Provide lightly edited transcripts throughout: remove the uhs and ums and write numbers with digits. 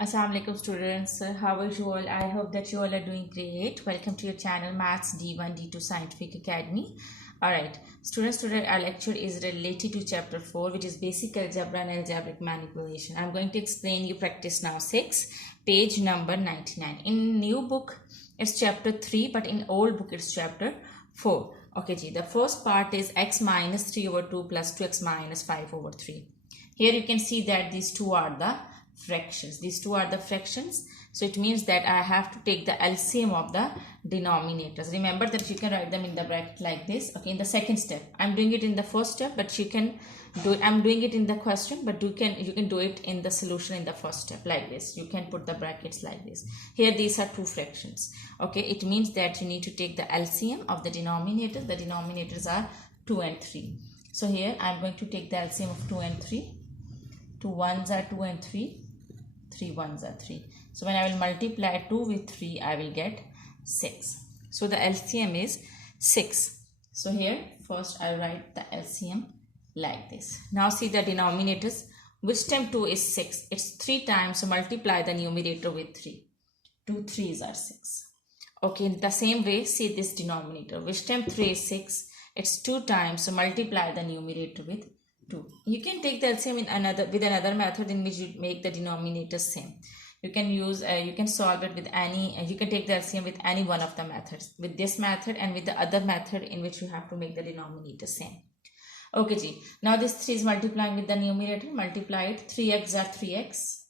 Assalamu alaikum students. How are you all? I hope that you all are doing great. Welcome to your channel Maths D1 D2 Scientific Academy. Alright, students, today our lecture is related to chapter 4, which is basic algebra and algebraic manipulation. I'm going to explain you practice now 6, page number 99. In new book it's chapter 3, but in old book it's chapter 4. Okay, ji, the first part is x minus 3 over 2 plus 2x minus 5 over 3. Here you can see that these two are the fractions. These two are the fractions. So it means that I have to take the LCM of the denominators. Remember that you can write them in the bracket like this. Okay, in the second step. I'm doing it in the first step, but you can do it. I'm doing it in the question, but you can do it in the solution in the first step like this. You can put the brackets like this. Here these are two fractions. Okay, it means that you need to take the LCM of the denominators. The denominators are 2 and 3. So here I'm going to take the LCM of 2 and 3. 2 ones are 2 and 3. 3 ones are 3. So when I will multiply 2 with 3, I will get 6. So the LCM is 6. So here first I write the LCM like this. Now see the denominators. Which time 2 is 6? It's 3 times, so multiply the numerator with 3. 2 3s are 6. Okay, in the same way, see this denominator. Which time 3 is 6? It's 2 times, so multiply the numerator with 2. You can take the LCM in another method in which you make the denominators same. You can use you can solve it with any, you can take the LCM with any one of the methods, with this method and with the other method in which you have to make the denominator same. Okay ji, now this 3 is multiplying with the numerator. Multiply it. 3x are 3x.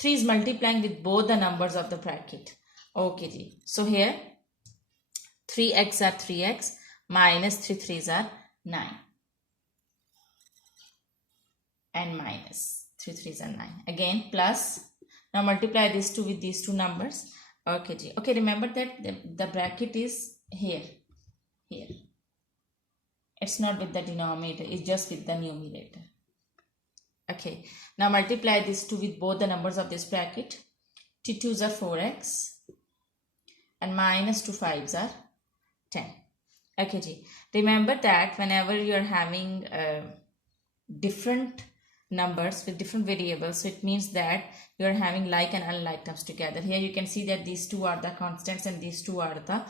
3 is multiplying with both the numbers of the bracket. Okay ji, so here 3x are 3x minus 3 3s are 9. And minus 3 3s are 9. Again plus. Now multiply these two with these two numbers. Okay ji. Okay, remember that the bracket is here. Here. It's not with the denominator. It's just with the numerator. Okay. Now multiply these two with both the numbers of this bracket. 2 2s are 4x. And minus 2 5s are 10. Okay ji. Remember that whenever you are having different numbers with different variables, so it means that you are having like and unlike terms together. Here you can see that these two are the constants and these two are the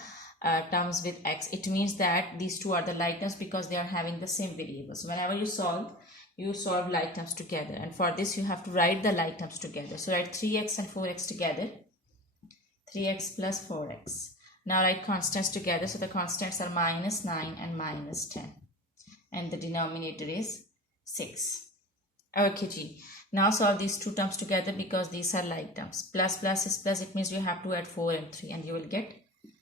terms with x. It means that these two are the like terms because they are having the same variables. So whenever you solve like terms together, and for this you have to write the like terms together. So write 3x and 4x together. 3x plus 4x. Now write constants together. So the constants are minus 9 and minus 10. And the denominator is 6. Okay ji. Now solve these two terms together because these are like terms. Plus plus is plus. It means you have to add 4 and 3 and you will get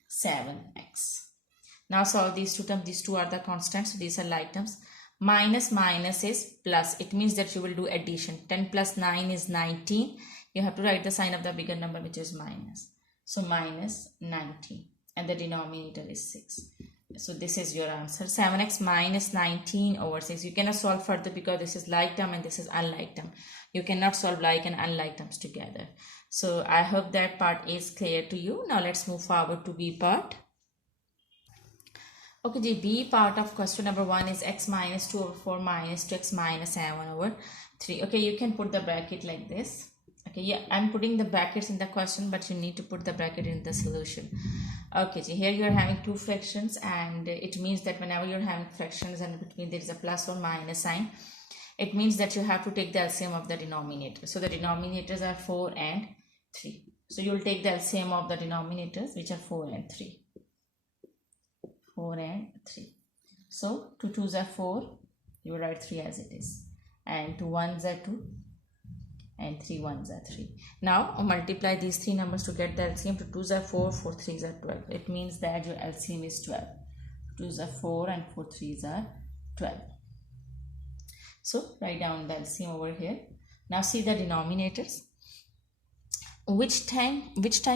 7x. Now solve these two terms. These two are the constants. So these are like terms. Minus minus is plus. It means that you will do addition. 10 plus 9 is 19. You have to write the sign of the bigger number, which is minus. So minus 19. And the denominator is 6. So this is your answer. 7x minus 19 over 6. You cannot solve further because this is like term and this is unlike term. You cannot solve like and unlike terms together. So I hope that part is clear to you. Now let's move forward to B part. Okay, the B part of question number 1 is x minus 2 over 4 minus 2x minus 7 over 3. Okay, you can put the bracket like this. Okay, yeah, I'm putting the brackets in the question, but you need to put the bracket in the solution. Okay, so here you are having two fractions, and it means that whenever you're having fractions and between there is a plus or minus sign, it means that you have to take the LCM of the denominator. So the denominators are 4 and 3. So you will take the LCM of the denominators, which are 4 and 3. 4 and 3. So 2 2s are 4. You will write 3 as it is. And 2 1s are 2. And 3 1s are 3. Now multiply these three numbers to get the LCM. 2 2s are 4, 4 3s are 12. It means that your LCM is 12. 2s are 4 and 4 3s are 12. So write down the LCM over here. Now see the denominators. Which time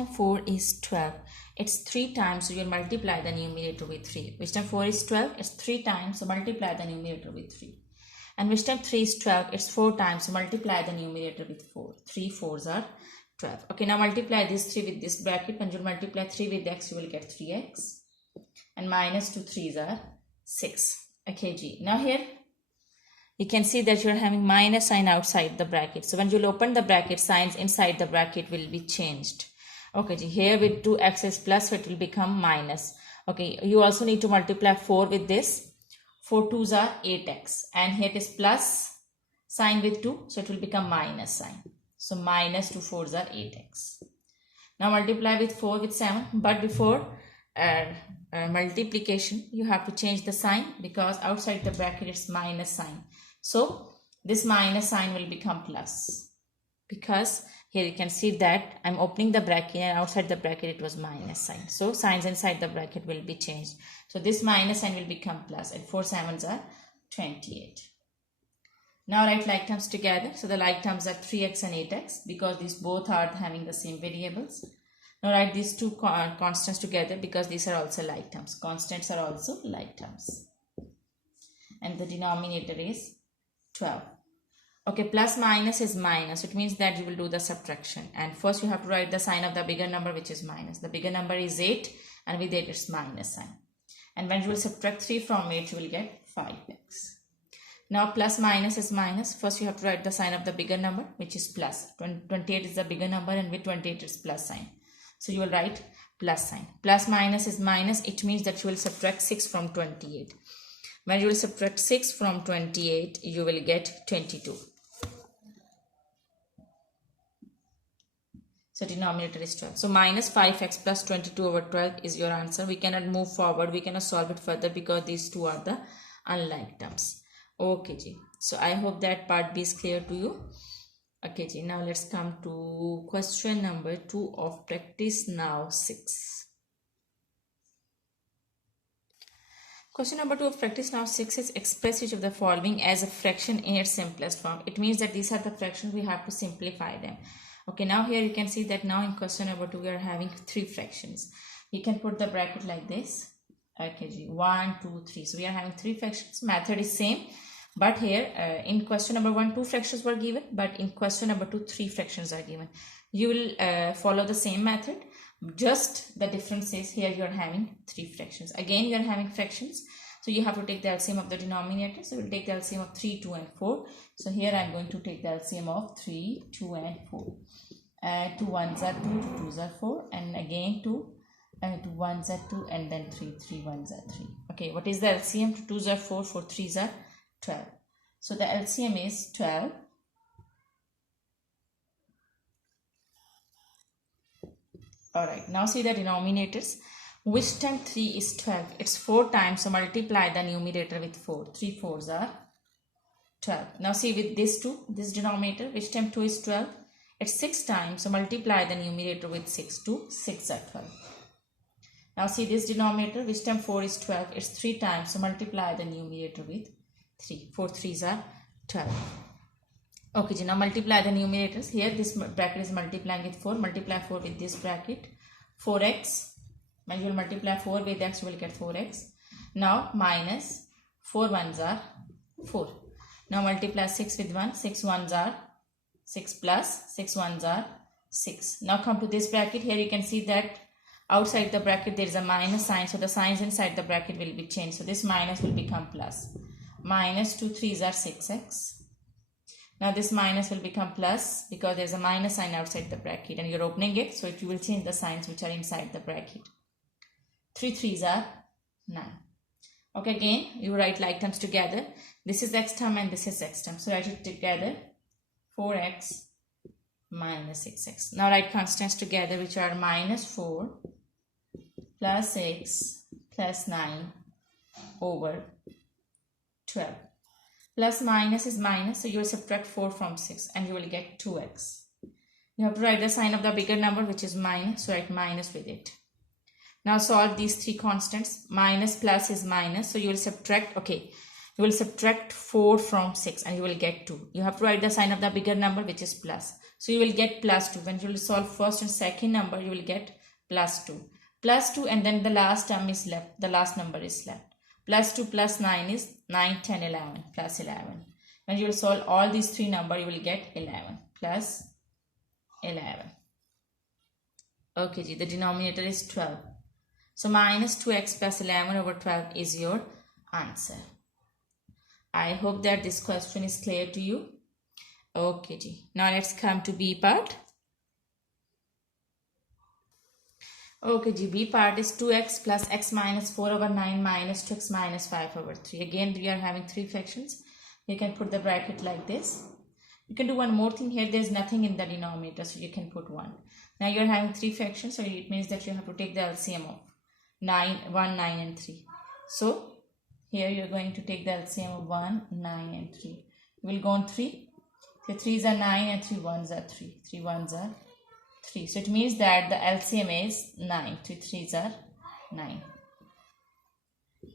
4 is 12? It's 3 times, so you'll multiply the numerator with 3. Which time 4 is 12? It's 3 times, so multiply the numerator with 3. And which time 3 is 12? It's 4 times. So multiply the numerator with 4. 3 4s are 12. Okay, now multiply this 3 with this bracket. When you multiply 3 with x, you will get 3x. And minus 2 3s are 6. Okay, G. Now here you can see that you're having minus sign outside the bracket. So when you'll open the bracket, signs inside the bracket will be changed. Okay, here with 2x is plus, so it will become minus. Okay, you also need to multiply 4 with this. 4 2s are 8x, and here it is plus sign with 2, so it will become minus sign. So minus 2 4s are 8x. Now multiply with 4 with 7, but before multiplication you have to change the sign, because outside the bracket it's minus sign. So this minus sign will become plus, because here you can see that I'm opening the bracket and outside the bracket it was minus sign. So signs inside the bracket will be changed. So this minus sign will become plus, and 4 7s are 28. Now write like terms together. So the like terms are 3x and 8x, because these both are having the same variables. Now write these two constants together, because these are also like terms. Constants are also like terms. And the denominator is 12. Okay, plus minus is minus. It means that you will do the subtraction. And first you have to write the sign of the bigger number, which is minus. The bigger number is 8, and with 8 it's minus sign. And when you will subtract 3 from 8, you will get 5x. Now plus minus is minus. First you have to write the sign of the bigger number, which is plus. 28 is the bigger number, and with 28 it's plus sign. So you will write plus sign. Plus minus is minus. It means that you will subtract 6 from 28. When you will subtract 6 from 28, you will get 22. So denominator is 12. So minus 5x plus 22 over 12 is your answer. We cannot move forward. We cannot solve it further, because these two are the unlike terms. Okay, ji. So I hope that part B is clear to you. Okay, ji. Now let's come to question number 2 of practice now 6. Question number 2 of practice now 6 is express each of the following as a fraction in its simplest form. It means that these are the fractions, we have to simplify them. Okay, now here you can see that now in question number 2 we are having 3 fractions. You can put the bracket like this. Okay, ji. 1, 2, 3. So we are having 3 fractions. Method is same. But here in question number 1, 2 fractions were given. But in question number 2, 3 fractions are given. You will follow the same method. Just the difference is here you are having 3 fractions. Again you are having fractions. So you have to take the LCM of the denominator. So we'll take the LCM of 3, 2 and 4. So here I am going to take the LCM of 3, 2 and 4. 2 1s are 2, 2 2s are 4. And again 2 1s are 2, and then 3 1s are 3. Okay, what is the LCM? 2 2s are 4, 4 3s are 12. So the LCM is 12. Alright, now see the denominators. Which time 3 is 12? It's 4 times, so multiply the numerator with 4. 3 4s are 12. Now see with this 2, this denominator, which time 2 is 12? It's 6 times, so multiply the numerator with 6. 2 6 are 12. Now see this denominator, which time 4 is 12? It's 3 times, so multiply the numerator with 3. 4 3s are 12. Okay, now multiply the numerators. Here this bracket is multiplying with 4. Multiply 4 with this bracket. 4x. When you will multiply 4 with x, you will get 4x. Now minus 4 1s are 4. Now multiply 6 with 1. 6 1s are 6 plus 6 1s are 6. Now come to this bracket. Here you can see that outside the bracket there is a minus sign. So the signs inside the bracket will be changed. So this minus will become plus. Minus 2 3s are 6x. Now this minus will become plus, because there is a minus sign outside the bracket and you are opening it. So you will change the signs which are inside the bracket. 3 3s are 9. Okay, again you write like terms together. This is x term and this is x term. So write it together. 4x minus 6x. Now write constants together, which are minus 4 plus x plus 9 over 12. Plus minus is minus, so you will subtract 4 from 6 and you will get 2x. You have to write the sign of the bigger number, which is minus, so write minus with it. Now solve these 3 constants. Minus plus is minus, so you will subtract, okay, you will subtract 4 from 6 and you will get 2. You have to write the sign of the bigger number, which is plus. So you will get plus 2. When you will solve first and second number, you will get plus 2. Plus 2, and then the last term is left, the last number is left. Plus 2 plus 9 is 9, 10, 11, plus 11. When you will solve all these 3 numbers, you will get 11, plus 11. Okay, the denominator is 12. So minus 2x plus 11 over 12 is your answer. I hope that this question is clear to you. Okay ji. Now let's come to B part. Okay ji, B part is 2x plus x minus 4 over 9 minus 2x minus 5 over 3. Again we are having three fractions. You can put the bracket like this. You can do one more thing here. There is nothing in the denominator, so you can put 1. Now you are having three fractions, so it means that you have to take the LCM of 1, 9 and 3. So here you are going to take the LCM of 1, 9 and 3. You will go on 3. So 3's are 9 and 3 1's are 3. 3 1's are 3. So it means that the LCM is 9. 3 3's are 9.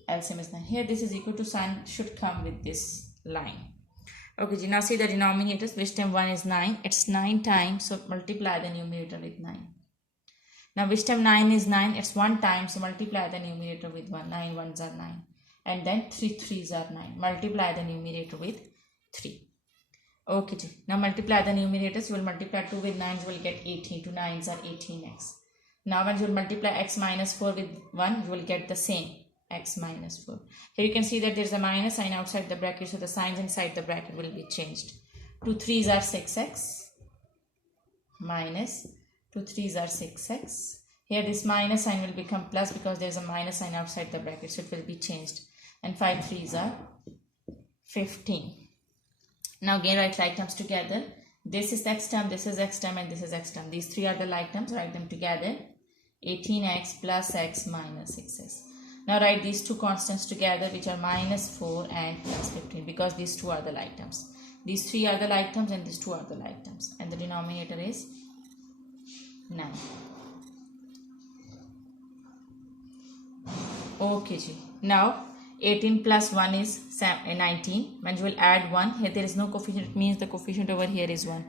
LCM is 9. Here this is equal to sign should come with this line. Okay, now see the denominators, which time 1 is 9. It's 9 times, so multiply the numerator with 9. Now which time 9 is 9. It's 1 time, so multiply the numerator with 1. 9 1's are 9. And then 3 3's are 9. Multiply the numerator with 3. Okay, now multiply the numerators. You will multiply 2 with 9, you will get 18. 2 9's are 18x. Now when you will multiply x minus 4 with 1, you will get the same. X minus 4. Here you can see that there is a minus sign outside the bracket, so the signs inside the bracket will be changed. 2 3's are 6x minus 2 3's are 6x. Here this minus sign will become plus because there is a minus sign outside the bracket, so it will be changed. And 5 3's are 15. Now again write like terms together. This is x term, this is x term, and this is x term. These three are the like terms. Write them together. 18x plus x minus 6x. Now write these two constants together, which are minus 4 and plus 15, because these two are the like terms. These three are the like terms and these two are the like terms. And the denominator is 9. Okay ji. Now 18 plus 1 is 19. When you will add 1, here there is no coefficient. It means the coefficient over here is 1.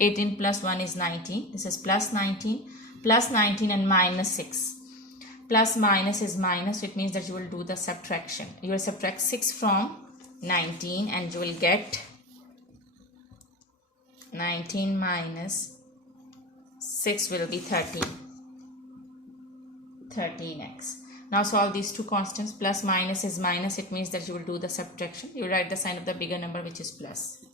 18 plus 1 is 19. This is plus 19. Plus 19 and minus 6. Plus minus is minus, so it means that you will do the subtraction. You will subtract 6 from 19 and you will get 19 minus 6 will be 13. 13x. Now solve these two constants. Plus minus is minus, it means that you will do the subtraction. You write the sign of the bigger number, which is plus.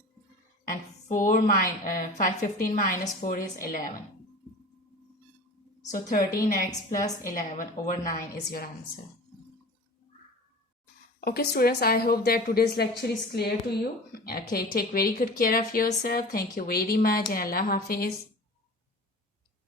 And 15 minus 4 is 11. So 13x plus 11 over 9 is your answer. Okay students, I hope that today's lecture is clear to you. Okay, take very good care of yourself. Thank you very much and Allah Hafiz.